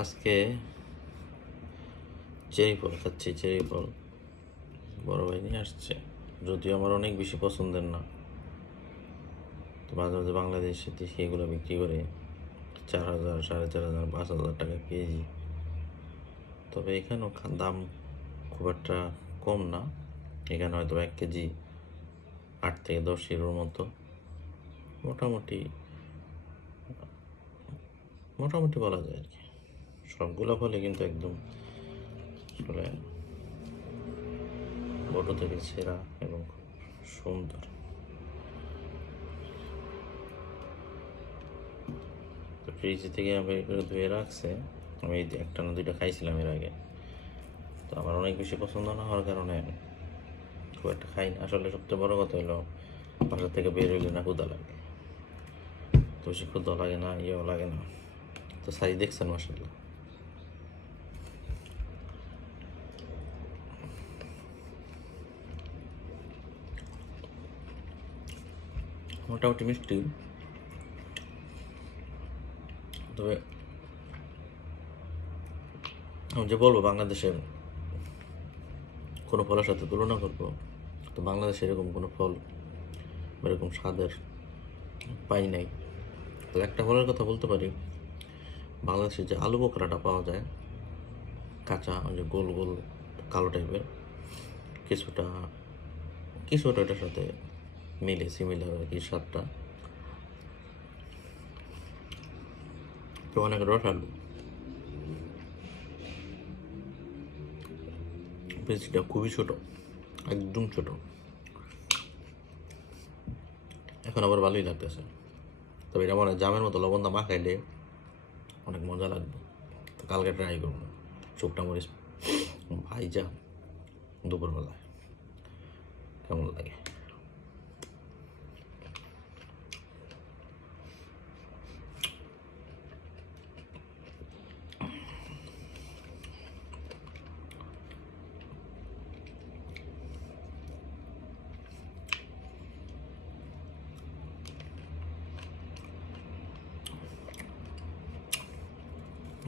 আজকে চেরি ফল খাচ্ছি। চেরি ফল বড় ভাই নিয়ে আসছে, যদিও আমার অনেক বেশি পছন্দের না। তো মাঝে মাঝে বাংলাদেশে দেশি এগুলো বিক্রি করে 4,000, 4,500, 5,000 টাকা কেজি। তবে এখানেও দাম খুব একটা কম না। এখানে হয়তো 1 কেজি 8 থেকে 10 ইউরোর মতো। মোটামুটি মোটামুটি বলা যায় আর কি। সবগুলো ফলে কিন্তু একদম আসলে বড় থেকে সেরা এবং সুন্দর। তো ফ্রিজ থেকে আমি করে ধুয়ে রাখছে। আমি একটা না দুইটা খাইছিলাম এর আগে। তো আমার অনেক বেশি পছন্দ না হওয়ার কারণে খুব একটা খাই না। আসলে সবচেয়ে বড় কথা হলো বাসা থেকে বের হইলে না ক্ষুধা লাগে, তো বেশি ক্ষুধা লাগে না, ইয়েও লাগে না। তো সাইজ দেখছেন মাসাল্লাহ। মোটামুটি মিষ্টি, তবে আমি যে বলবো বাংলাদেশের কোনো ফলের সাথে তুলনা করবো, তো বাংলাদেশে এরকম কোনো ফল এরকম স্বাদের পাই নাই। তো একটা ফলের কথা বলতে পারি, বাংলাদেশে যে আলু বোখরাটা পাওয়া যায় কাঁচা, ওই যে গোল গোল কালো টাইপের, কিছুটা কিছুটা এটার সাথে মিলে, সিমিলার আর কি স্বাদটা। তো অনেক রস আলু, পেঁচিটা খুবই ছোট, একদম ছোট। এখন আবার ভালোই লাগতেছে। তবে এটা মনে জামের মতো লবণ দা মাখাইলে অনেক মজা লাগবে। তো কালকে ট্রাই করবো শুকনা মরিচ ভাইজা দুপুরবেলায়, কেমন লাগে।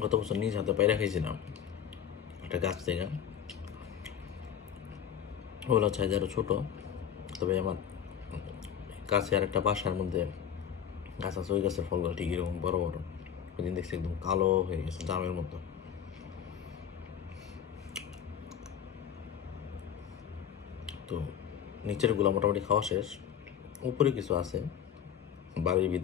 গত বছর নিজ হাতে পায়রা খাইছিলাম একটা গাছ থেকে। ওগুলো চাইতে আরও ছোটো। তবে আমার কাছে আর একটা বাসার মধ্যে গাছ আছে, ওই গাছের ফলগুলো ঠিক এরকম বড় বড়। ওই দিন দেখছি একদম কালো হয়ে গেছে জামের মতো। তো নিচের গুলো মোটামুটি খাওয়া শেষ, উপরে কিছু আছে বাড়ির